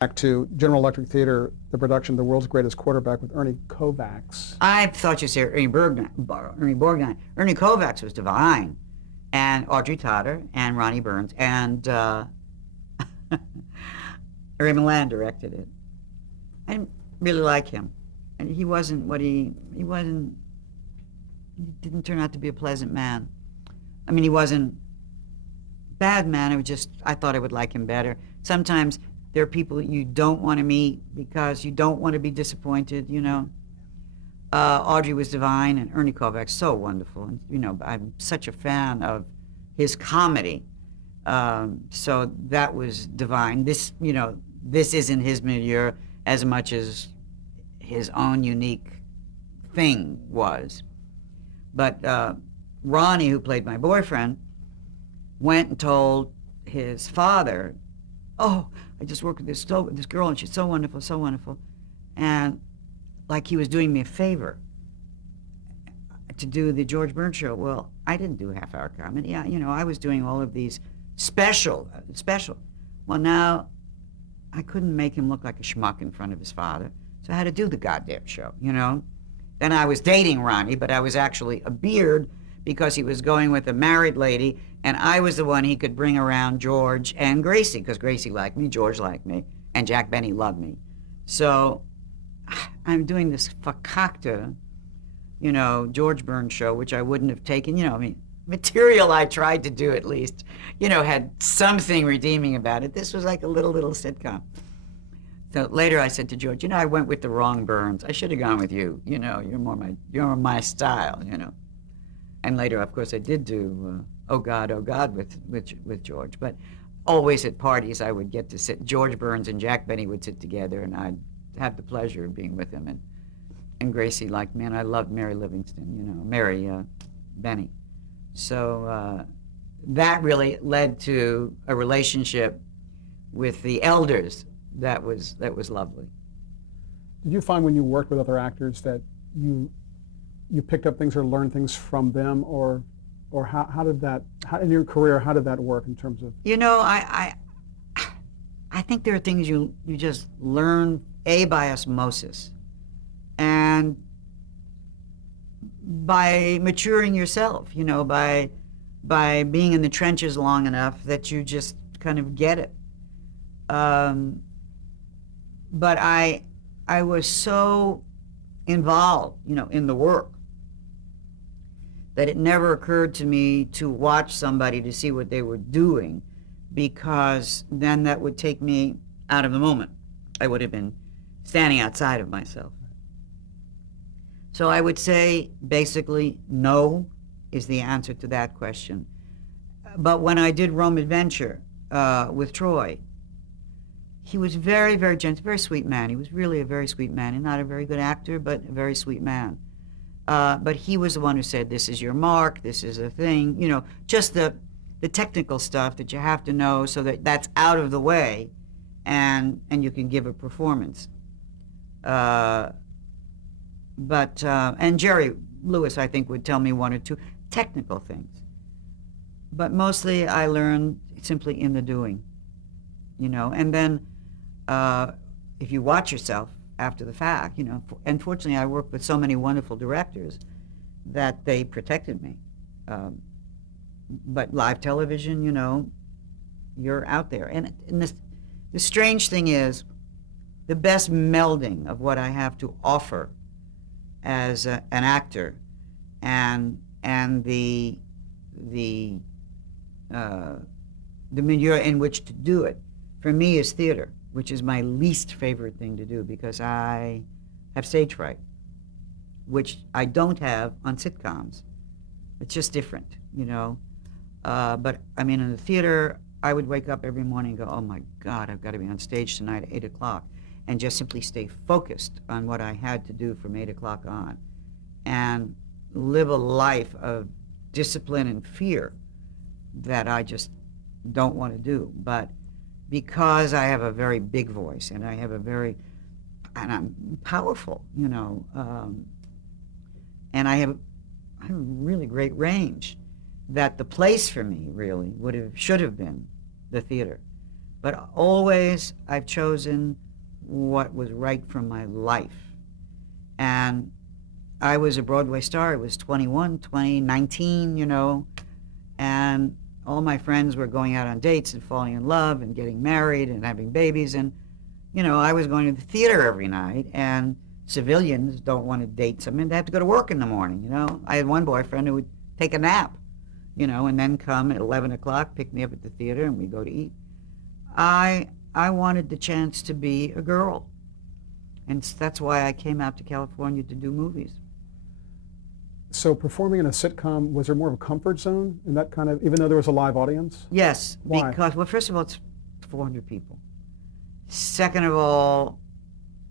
Back to General Electric Theater, the production The World's Greatest Quarterback with Ernie Kovacs. I thought you'd say Ernie Borgnine. Ernie Kovacs was divine, and Audrey Totter, and Ronnie Burns, and Ray Milland directed it. I didn't really like him, and he wasn't what he wasn't. He didn't turn out to be a pleasant man. I mean, he wasn't a bad man. It was just I thought I would like him better. Sometimes there are people that you don't want to meet because you don't want to be disappointed, you know. Audrey was divine, and Ernie Kovacs so wonderful. And, you know, I'm such a fan of his comedy. So that was divine. This, you know, this isn't his milieu as much as his own unique thing was. But Ronnie, who played my boyfriend, went and told his father, "Oh, I just worked with this girl, and she's so wonderful, so wonderful." And like he was doing me a favor to do the George Burns show. Well, I didn't do half-hour comedy. You know, I was doing all of these special. Well, now I couldn't make him look like a schmuck in front of his father, so I had to do the goddamn show, you know. Then I was dating Ronnie, but I was actually a beard because he was going with a married lady, and I was the one he could bring around George and Gracie, because Gracie liked me, George liked me, and Jack Benny loved me. So I'm doing this fakakta, you know, George Burns show, which I wouldn't have taken, you know, I mean, material I tried to do at least, you know, had something redeeming about it. This was like a little sitcom. So later I said to George, you know, I went with the wrong Burns. I should have gone with you. You know, you're my style, you know. And later, of course, I did do Oh God, with George. But always at parties, I would get to sit. George Burns and Jack Benny would sit together, and I'd have the pleasure of being with him. And Gracie liked me, and I loved Mary Livingston, you know, Mary Benny. So that really led to a relationship with the elders that was lovely. Did you find when you worked with other actors that you picked up things or learned things from them, or how did that, in your career, how did that work in terms of? You know, I think there are things you just learn, by osmosis, and by maturing yourself, you know, by being in the trenches long enough that you just kind of get it. But I was so involved, you know, in the work that it never occurred to me to watch somebody to see what they were doing, because then that would take me out of the moment. I would have been standing outside of myself. So I would say basically no is the answer to that question. But when I did Rome Adventure with Troy, he was very, very gentle, very sweet man. He was really a very sweet man, and not a very good actor, but a very sweet man. But he was the one who said, this is your mark, this is a thing, you know, just the technical stuff that you have to know so that that's out of the way, and you can give a performance. And Jerry Lewis, I think, would tell me one or two technical things. But mostly I learned simply in the doing, you know. And then if you watch yourself after the fact, you know, and fortunately I worked with so many wonderful directors that they protected me. But live television, you know, you're out there. And the strange thing is, the best melding of what I have to offer as an actor and the milieu in which to do it, for me, is theater, which is my least favorite thing to do because I have stage fright, which I don't have on sitcoms. It's just different, you know. But I mean, in the theater, I would wake up every morning and go, oh my God, I've got to be on stage tonight at 8 o'clock, and just simply stay focused on what I had to do from 8 o'clock on, and live a life of discipline and fear that I just don't want to do. But because I have a very big voice, and and I'm powerful, you know, and I have a really great range, that the place for me really should have been the theater. But always I've chosen what was right for my life. And I was a Broadway star. I was 21, 20, 19, and all my friends were going out on dates and falling in love and getting married and having babies. And, I was going to the theater every night, and civilians don't want to date someone. They have to go to work in the morning, I had one boyfriend who would take a nap, and then come at 11 o'clock, pick me up at the theater, and we'd go to eat. I wanted the chance to be a girl. And that's why I came out to California to do movies. So performing in a sitcom, was there more of a comfort zone in that kind of, even though there was a live audience? Yes, Why? because, well, first of all, it's 400 people. Second of all,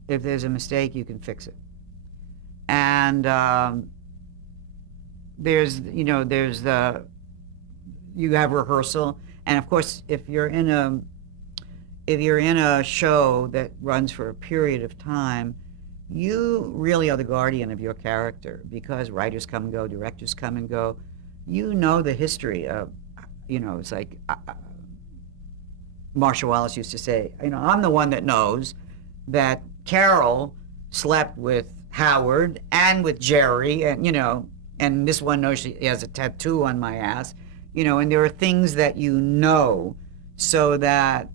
if there's a mistake, you can fix it. And you have rehearsal. And of course, if you're in a show that runs for a period of time, you really are the guardian of your character, because writers come and go, directors come and go. You know the history of, it's like Marsha Wallace used to say, I'm the one that knows that Carol slept with Howard and with Jerry, and this one knows she has a tattoo on my ass, and there are things that so that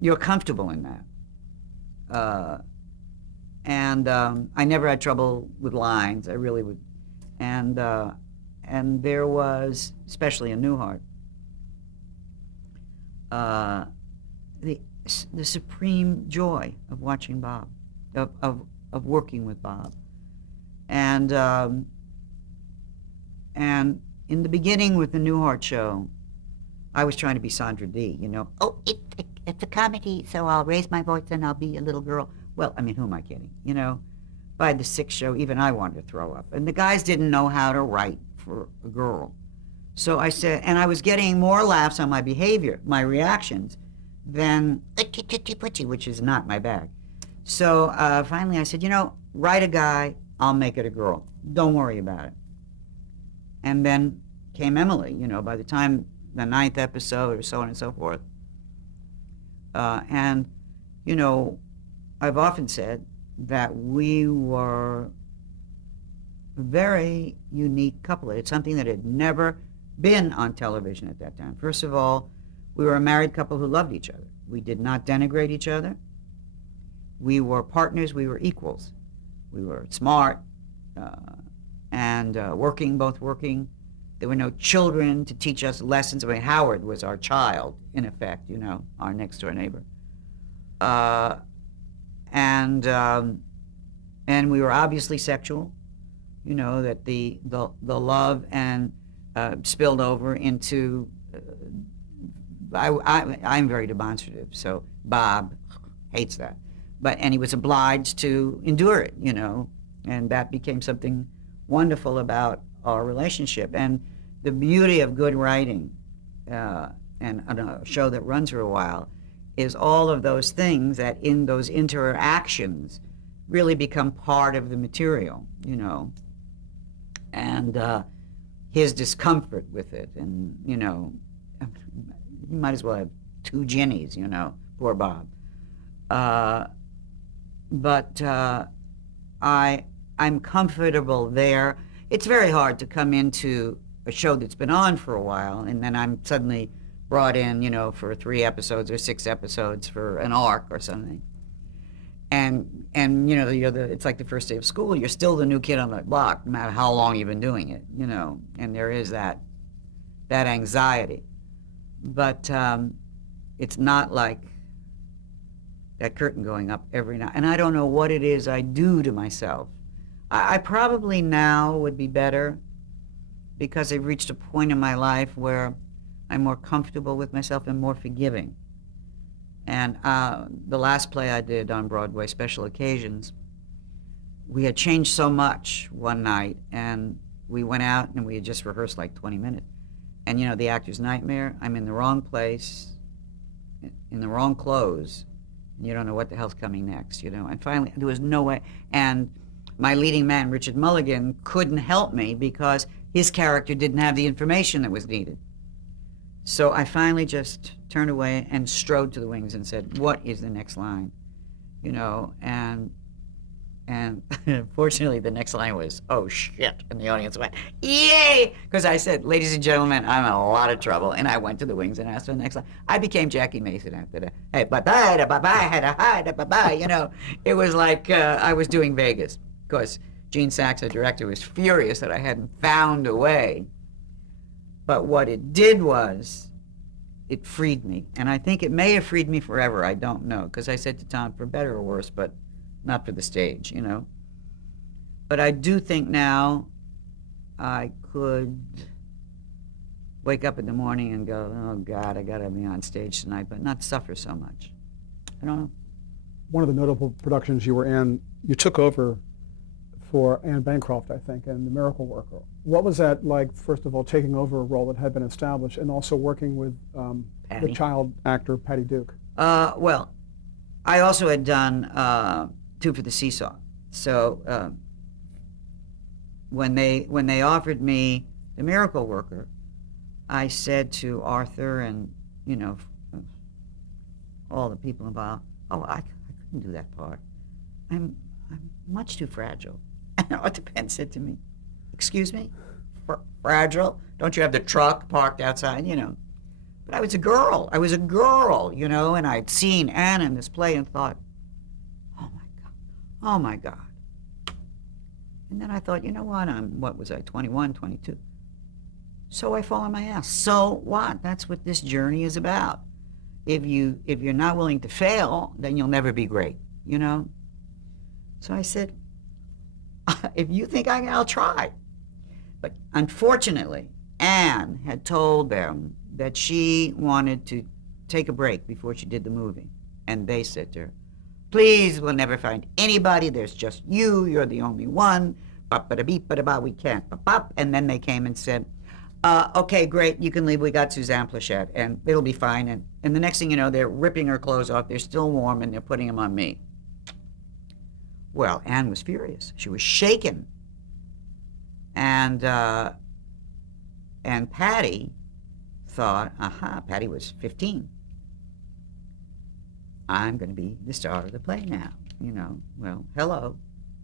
you're comfortable in that. I never had trouble with lines. I really would. And there was, especially in Newhart, the supreme joy of watching Bob, of working with Bob. And in the beginning with the Newhart show, I was trying to be Sandra Dee, Oh, it's a comedy, so I'll raise my voice and I'll be a little girl. Well, who am I kidding? By the sixth show, even I wanted to throw up. And the guys didn't know how to write for a girl. So I said, and I was getting more laughs on my behavior, my reactions, than which is not my bag. So finally I said, write a guy, I'll make it a girl. Don't worry about it. And then came Emily, by the time the 9th episode or so on and so forth. I've often said that we were a very unique couple. It's something that had never been on television at that time. First of all, we were a married couple who loved each other. We did not denigrate each other. We were partners. We were equals. We were smart and both working. There were no children to teach us lessons. Howard was our child, in effect, our next door neighbor. And we were obviously sexual, that the love and spilled over into. I'm very demonstrative, so Bob hates that, and he was obliged to endure it, and that became something wonderful about our relationship. And the beauty of good writing, and a show that runs for a while, is all of those things that in those interactions really become part of the material, and his discomfort with it. And, you might as well have 2 Ginnies, poor Bob. But I'm comfortable there. It's very hard to come into a show that's been on for a while, and then I'm suddenly brought in, for 3 episodes or 6 episodes for an arc or something. And it's like the first day of school. You're still the new kid on the block, no matter how long you've been doing it, and there is that anxiety. But it's not like that curtain going up every night. And I don't know what it is I do to myself. I probably now would be better, because I've reached a point in my life where I'm more comfortable with myself and more forgiving. And the last play I did on Broadway, Special Occasions, we had changed so much one night, and we went out and we had just rehearsed like 20 minutes. And the actor's nightmare, I'm in the wrong place, in the wrong clothes, and you don't know what the hell's coming next, And finally, there was no way. And my leading man, Richard Mulligan, couldn't help me because his character didn't have the information that was needed. So I finally just turned away and strode to the wings and said, "What is the next line?" You know, and fortunately the next line was, "Oh shit," and the audience went, "Yay!" Because I said, "Ladies and gentlemen, I'm in a lot of trouble," and I went to the wings and asked for the next line. I became Jackie Mason after that. Hey, bye bye, bye bye, bye bye. You know, it was like I was doing Vegas. Because Gene Sachs, the director, was furious that I hadn't found a way. But what it did was, it freed me. And I think it may have freed me forever. I don't know. Because I said to Tom, for better or worse, but not for the stage, you know. But I do think now I could wake up in the morning and go, oh, God, I got to be on stage tonight, but not suffer so much. I don't know. One of the notable productions you were in, you took over for Anne Bancroft, I think, and The Miracle Worker. What was that like, first of all, taking over a role that had been established and also working with the child actor, Patty Duke? Well, I also had done Two for the Seesaw. So when they offered me The Miracle Worker, I said to Arthur and, you know, all the people involved, oh, I couldn't do that part. I'm much too fragile. And Arthur Penn said to me, excuse me? Fragile? Don't you have the truck parked outside, you know? But I was a girl. I was a girl, you know, and I'd seen Anne in this play and thought, oh, my God. Oh, my God. And then I thought, you know what? What was I, 21, 22? So I fall on my ass. So what? That's what this journey is about. If you're not willing to fail, then you'll never be great, you know? So I said, if you think I'll try. But unfortunately, Anne had told them that she wanted to take a break before she did the movie. And they said to her, please, we'll never find anybody. There's just you. You're the only one. Ba-ba-da-beep-ba-da-ba, we can't. Ba-bop. And then they came and said, okay, great, you can leave. We got Suzanne Pleshette, and it'll be fine. And the next thing you know, they're ripping her clothes off. They're still warm, and they're putting them on me. Well, Anne was furious. She was shaken. And Patty thought, aha, Patty was 15. I'm going to be the star of the play now, you know. Well, hello.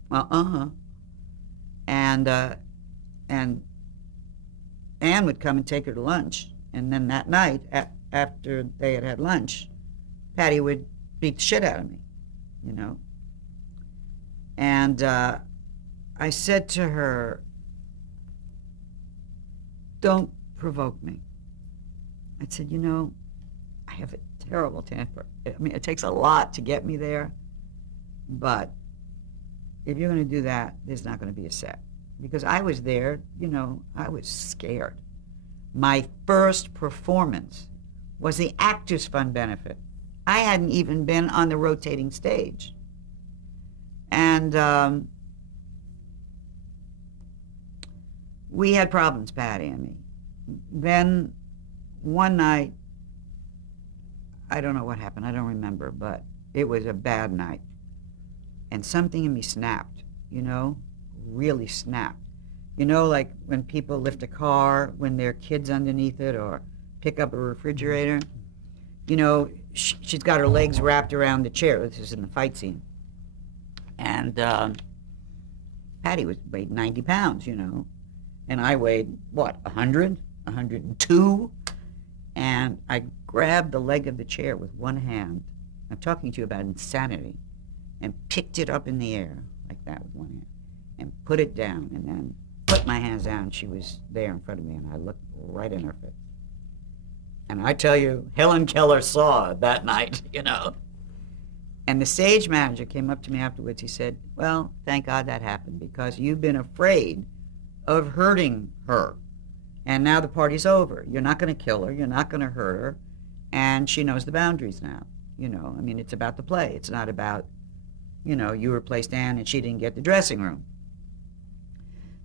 Well, And Anne would come and take her to lunch. And then that night, after they had lunch, Patty would beat the shit out of me, you know. And I said to her, don't provoke me. I said, you know, I have a terrible temper. I mean, it takes a lot to get me there, but if you're going to do that, there's not going to be a set. Because I was there, you know, I was scared. My first performance was the Actors Fund benefit. I hadn't even been on the rotating stage. And we had problems, Patty and me. Then one night, I don't know what happened, I don't remember, but it was a bad night. And something in me snapped, you know, really snapped. You know, like when people lift a car when there are kids underneath it or pick up a refrigerator. You know, she's got her legs wrapped around the chair. This is in the fight scene. And Patty weighed 90 pounds, you know. And I weighed, what, 100, 102? And I grabbed the leg of the chair with one hand. I'm talking to you about insanity. And picked it up in the air, like that with one hand. And put it down, and then put my hands down. She was there in front of me, and I looked right in her face. And I tell you, Helen Keller saw it that night, you know. And the stage manager came up to me afterwards. He said, well, thank God that happened, because you've been afraid of hurting her. And now the party's over. You're not going to kill her. You're not going to hurt her. And she knows the boundaries now. You know, I mean, it's about the play. It's not about, you know, you replaced Anne and she didn't get the dressing room.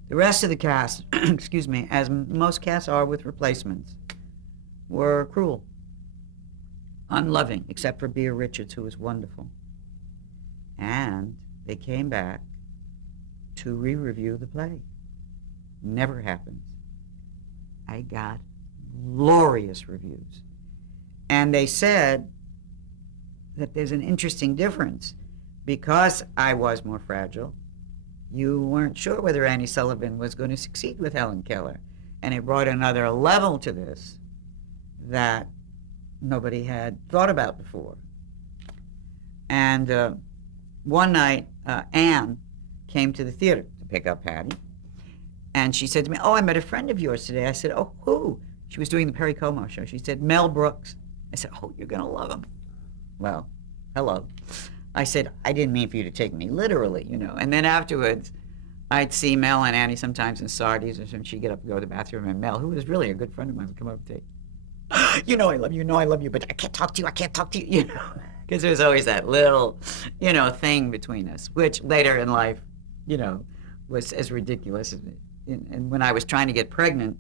The rest of the cast, excuse me, as most casts are with replacements, were cruel, unloving, except for Bea Richards, who was wonderful. And they came back to re-review the play. Never happens. I got glorious reviews. And they said that there's an interesting difference. Because I was more fragile, you weren't sure whether Annie Sullivan was going to succeed with Helen Keller. And it brought another level to this that nobody had thought about before. And one night, Anne came to the theater to pick up Patty. And she said to me, "Oh, I met a friend of yours today." I said, "Oh, who?" She was doing the Perry Como show. She said, "Mel Brooks." I said, "Oh, you're going to love him." Well, hello. I said, "I didn't mean for you to take me literally, you know." And then afterwards, I'd see Mel and Annie sometimes in Sardi's or something. She'd get up and go to the bathroom, and Mel, who was really a good friend of mine, would come up and say, "You know I love you, but I can't talk to you, you know." Because there's always that little, you know, thing between us, which later in life, you know, was as ridiculous. And when I was trying to get pregnant,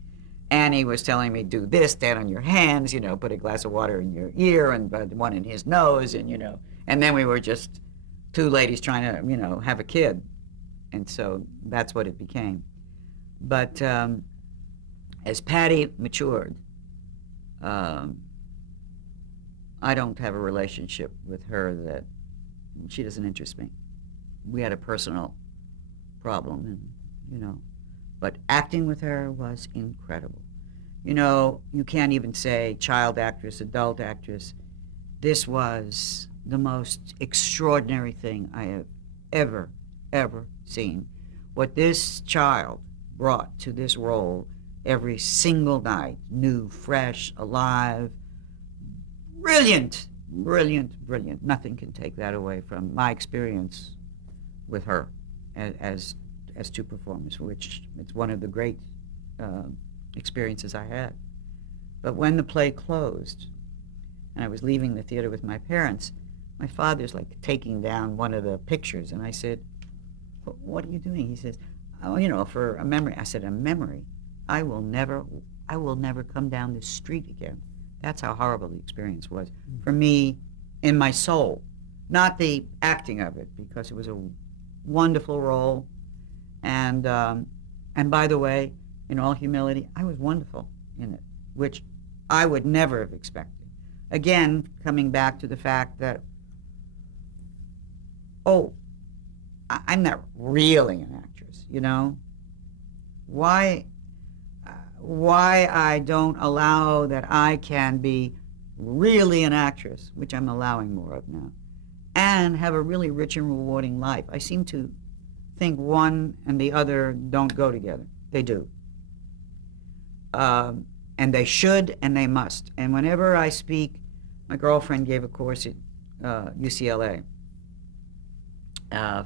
Annie was telling me, "Do this, stand on your hands, you know, put a glass of water in your ear and one in his nose," and, you know. And then we were just two ladies trying to, you know, have a kid. And so that's what it became. But as Patty matured, I don't have a relationship with her that she doesn't interest me. We had a personal problem, and, you know, but acting with her was incredible. You know, you can't even say child actress, adult actress. This was the most extraordinary thing I have ever seen. What this child brought to this role every single night, new, fresh, alive, brilliant. Nothing can take that away from my experience with her as two performers, which it's one of the great experiences I had. But when the play closed, and I was leaving the theater with my parents, my father's like taking down one of the pictures, and I said, "What are you doing?" He says, "Oh, you know, for a memory." I said, "A memory? I will never come down this street again." That's how horrible the experience was for me in my soul, not the acting of it, because it was a wonderful role. And by the way, in all humility, I was wonderful in it, which I would never have expected. Again, coming back to the fact that, I'm not really an actress, you know? Why I don't allow that I can be really an actress, which I'm allowing more of now, and have a really rich and rewarding life. I seem to think one and the other don't go together. They do. And they should and they must. And whenever I speak, my girlfriend gave a course at UCLA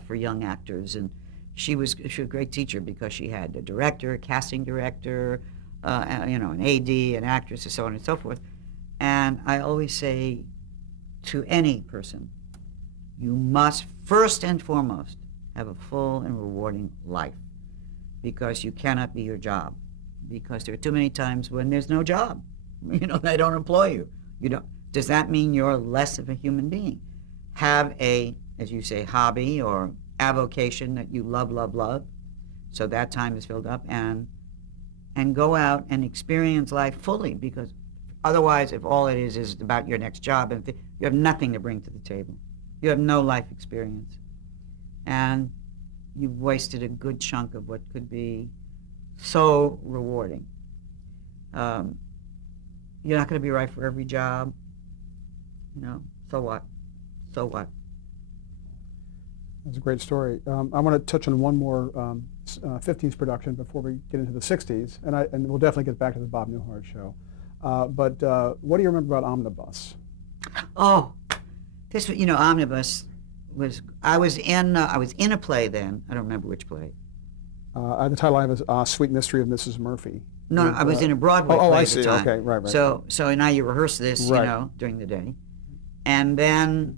for young actors, and she was a great teacher because she had a director, a casting director, you know, an AD, an actress, and so on and so forth. And I always say to any person, you must first and foremost have a full and rewarding life, because you cannot be your job. Because there are too many times when there's no job. You know, they don't employ you. You don't. Does that mean you're less of a human being? Have a, as you say, hobby or avocation that you love, so that time is filled up, and go out and experience life fully, because otherwise, if all it is about your next job, and you have nothing to bring to the table. You have no life experience. And you've wasted a good chunk of what could be so rewarding. You're not going to be right for every job. You know, so what? So what? That's a great story. I want to touch on one more 50s production before we get into the 60s, and we'll definitely get back to the Bob Newhart show. But what do you remember about Omnibus? Oh, this, you know, Omnibus was, I was in a play then. I don't remember which play. The title I have is Sweet Mystery of Mrs. Murphy. No, I was in a Broadway play I at see. the time. Okay, right. So now you rehearse this, right. You know, during the day. And then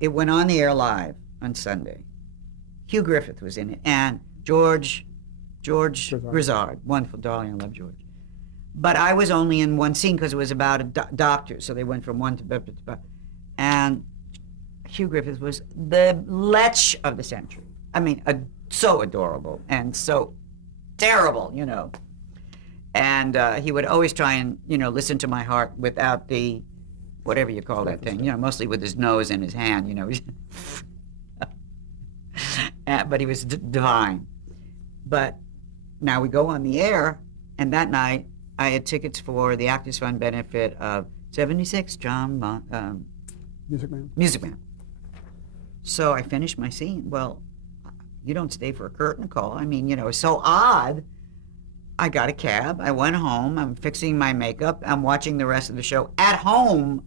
it went on the air live on Sunday. Hugh Griffith was in it, and George Grizzard, wonderful, darling, I love George. But I was only in one scene because it was about a doctor, so they went from one to and Hugh Griffith was the lech of the century. I mean, so adorable and so terrible, you know. And he would always try and, listen to my heart without the, whatever you call that thing, mostly with his nose and his hand, But he was divine. But now we go on the air, and that night I had tickets for the Actors Fund benefit of 76 Music Man. So I finished my scene. Well, you don't stay for a curtain call. I mean, it was so odd. I got a cab. I went home. I'm fixing my makeup. I'm watching the rest of the show at home.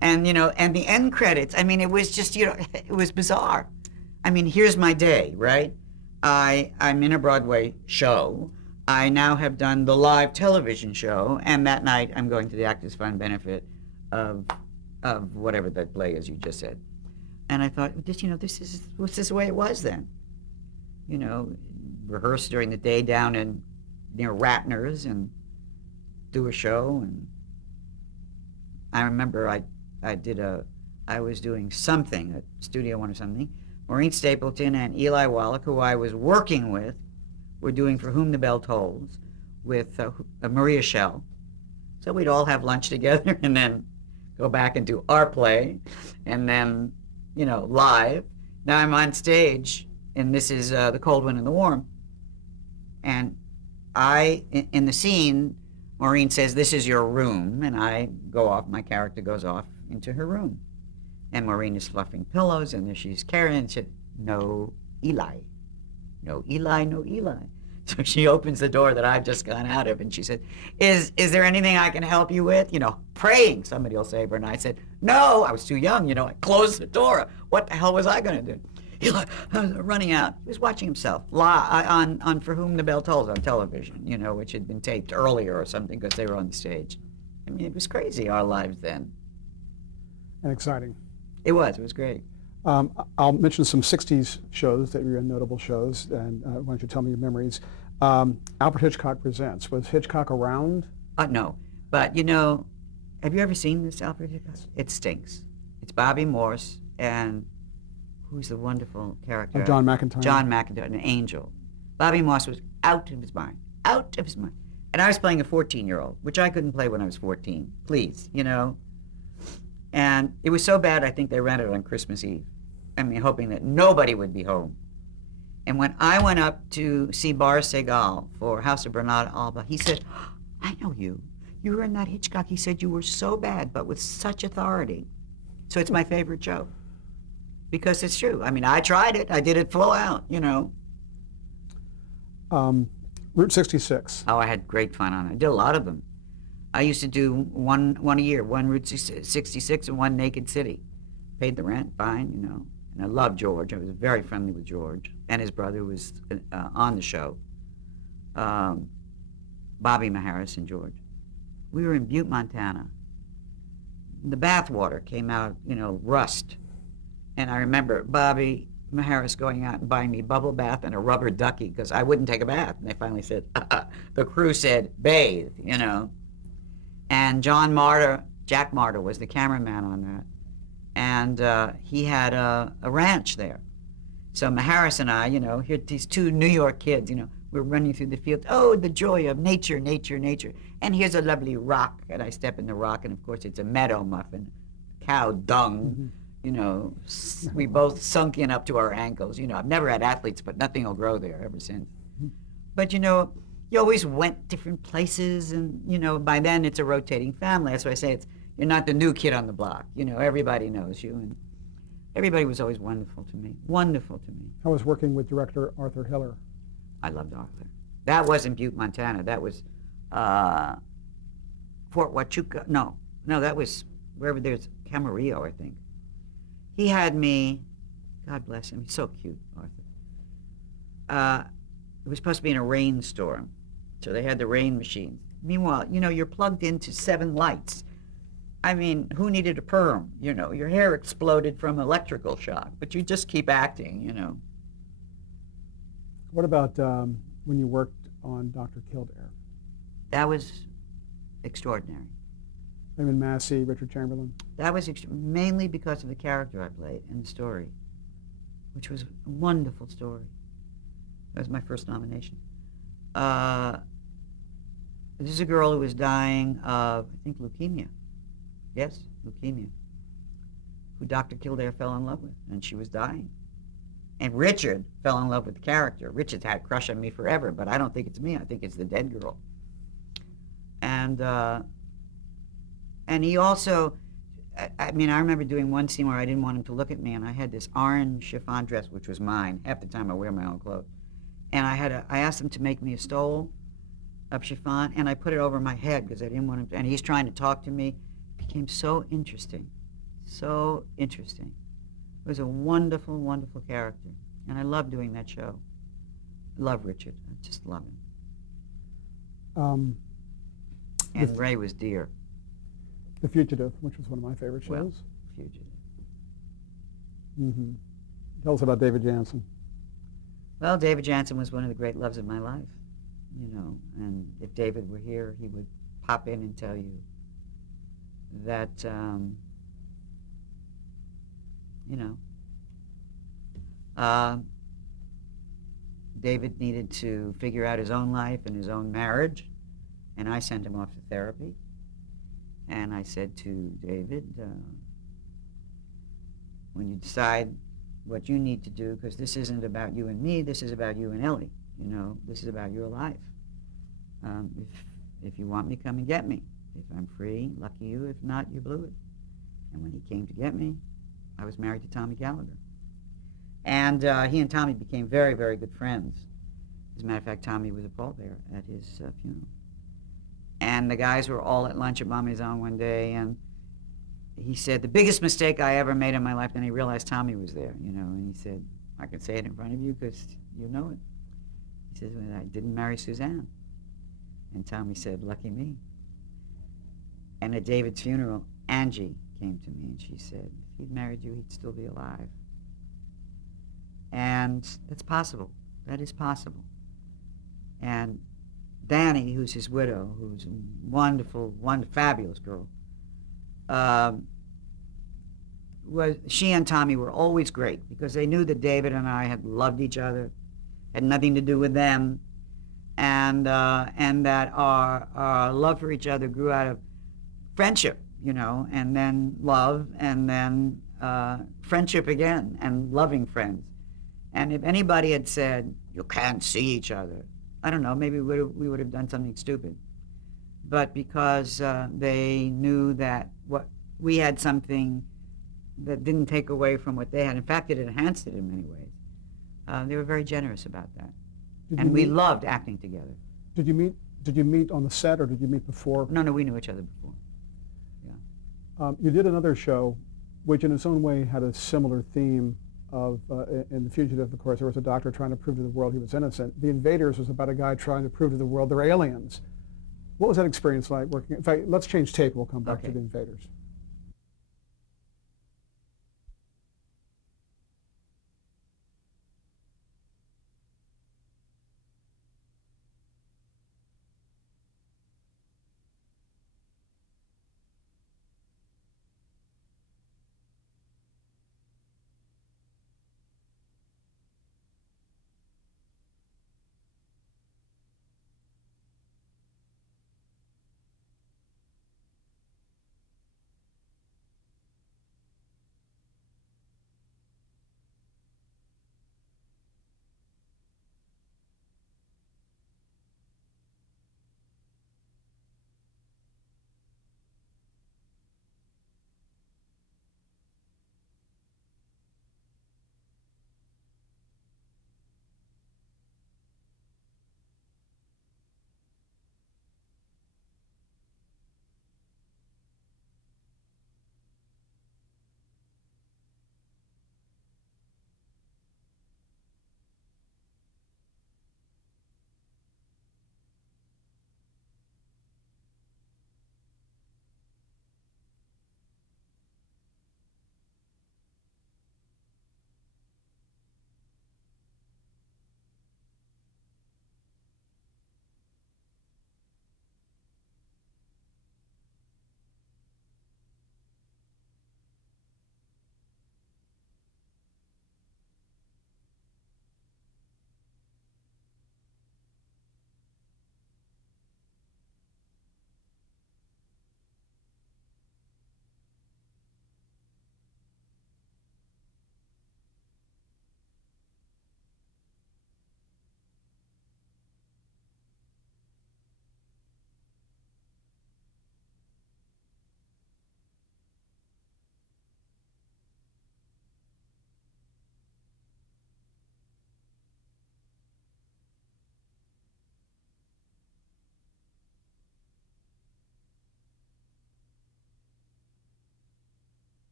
And, and the end credits. I mean, it was just, it was bizarre. I mean, here's my day, right? I'm in a Broadway show. I now have done the live television show. And that night, I'm going to the Actors Fund benefit of whatever that play is you just said. And I thought, this is the way it was then. Rehearse during the day down in near Ratner's and do a show. And I remember I was doing something at Studio One or something. Maureen Stapleton and Eli Wallach, who I was working with, were doing For Whom the Bell Tolls with Maria Schell. So we'd all have lunch together and then go back and do our play, and then, live. Now I'm on stage, and this is The Cold Wind and the Warm. And in the scene, Maureen says, "This is your room," and I go off, my character goes off into her room. And Maureen is fluffing pillows, and she's carrying, and she said, "No, Eli. No, Eli, no, Eli." So she opens the door that I've just gone out of, and she said, is there anything I can help you with? Praying, somebody will say. And I said, no, I was too young, I closed the door. What the hell was I going to do? Eli, running out. He was watching himself on For Whom the Bell Tolls on television, which had been taped earlier or something because they were on the stage. I mean, it was crazy, our lives then. And exciting. It was great. I'll mention some 60s shows that were notable shows, and why don't you tell me your memories. Alfred Hitchcock Presents. Was Hitchcock around? No. But, have you ever seen this Alfred Hitchcock? It stinks. It's Bobby Morse and who's the wonderful character? John McIntyre. John McIntyre, an angel. Bobby Morse was out of his mind. Out of his mind. And I was playing a 14-year-old, which I couldn't play when I was 14. Please, And it was so bad, I think they ran it on Christmas Eve. I mean, hoping that nobody would be home. And when I went up to see Bar Segal for House of Bernard Alba, he said, "I know you. You were in that Hitchcock." He said, "You were so bad, but with such authority." So it's my favorite show. Because it's true. I mean, I tried it. I did it full out, Route 66. Oh, I had great fun on it. I did a lot of them. I used to do one a year, one Route 66 and one Naked City. Paid the rent, fine, And I loved George. I was very friendly with George. And his brother who was on the show. Bobby Maharis and George. We were in Butte, Montana. The bathwater came out, rust. And I remember Bobby Maharis going out and buying me bubble bath and a rubber ducky because I wouldn't take a bath. And they finally said, the crew said, bathe, And Jack Martyr was the cameraman on that. And he had a ranch there. So Maharis and I, here these two New York kids, we're running through the field. Oh, the joy of nature, nature, nature. And here's a lovely rock, and I step in the rock, and of course it's a meadow muffin, cow dung. We both sunk in up to our ankles. I've never had athletes, but nothing will grow there ever since. But you always went different places, and by then it's a rotating family. That's why I say you're not the new kid on the block. Everybody knows you, and everybody was always wonderful to me. Wonderful to me. I was working with director Arthur Hiller. I loved Arthur. That wasn't Butte, Montana. That was Fort Huachuca. No, that was wherever there's Camarillo, I think. He had me, God bless him, he's so cute, Arthur. It was supposed to be in a rainstorm, so they had the rain machines. Meanwhile, you're plugged into 7 lights. I mean, who needed a perm? Your hair exploded from electrical shock, but you just keep acting, What about when you worked on Dr. Kildare? That was extraordinary. Raymond Massey, Richard Chamberlain? That was mainly because of the character I played and the story, which was a wonderful story. That was my first nomination. This is a girl who was dying of, I think, leukemia. Yes, leukemia. Who Dr. Kildare fell in love with, and she was dying. And Richard fell in love with the character. Richard's had a crush on me forever, but I don't think it's me. I think it's the dead girl. And he also, I mean, I remember doing one scene where I didn't want him to look at me, and I had this orange chiffon dress, which was mine. Half the time I wear my own clothes. And I asked him to make me a stole of chiffon, and I put it over my head because I didn't want him to, and he's trying to talk to me. It became so interesting. So interesting. It was a wonderful, wonderful character. And I love doing that show. I love Richard. I just love him. And Ray was dear. The Fugitive, which was one of my favorite shows. Well, Fugitive. Mm-hmm. Tell us about David Janssen. Well, David Janssen was one of the great loves of my life, you know. And if David were here, he would pop in and tell you that, you know, David needed to figure out his own life and his own marriage, and I sent him off to therapy. And I said to David, when you decide what you need to do, because this isn't about you and me, this is about you and Ellie, you know, this is about your life. If you want me, come and get me. If I'm free, lucky you. If not, you blew it. And when he came to get me, I was married to Tommy Gallagher. And he and Tommy became very, very good friends. As a matter of fact, Tommy was a pallbearer at his funeral. And the guys were all at lunch at Mommy's Own one day, and he said, the biggest mistake I ever made in my life, and he realized Tommy was there, you know, and he said, I can say it in front of you because you know it. He says, well, I didn't marry Suzanne. And Tommy said, lucky me. And at David's funeral, Angie came to me and she said, if he'd married you, he'd still be alive. And that's possible. That is possible. And Danny, who's his widow, who's a wonderful, fabulous girl, she and Tommy were always great because they knew that David and I had loved each other, had nothing to do with them, and that our love for each other grew out of friendship, you know, and then love, and then friendship again, and loving friends. And if anybody had said, you can't see each other, I don't know, maybe we would have done something stupid. But because they knew that what we had something that didn't take away from what they had, in fact, it enhanced it in many ways, they were very generous about that. And we loved acting together. Did you meet on the set, or did you meet before? No, we knew each other before. Yeah. You did another show, which in its own way had a similar theme of, in The Fugitive, of course, there was a doctor trying to prove to the world he was innocent. The Invaders was about a guy trying to prove to the world they're aliens. What was that experience like working? In fact, let's change tape. We'll come back to The Invaders.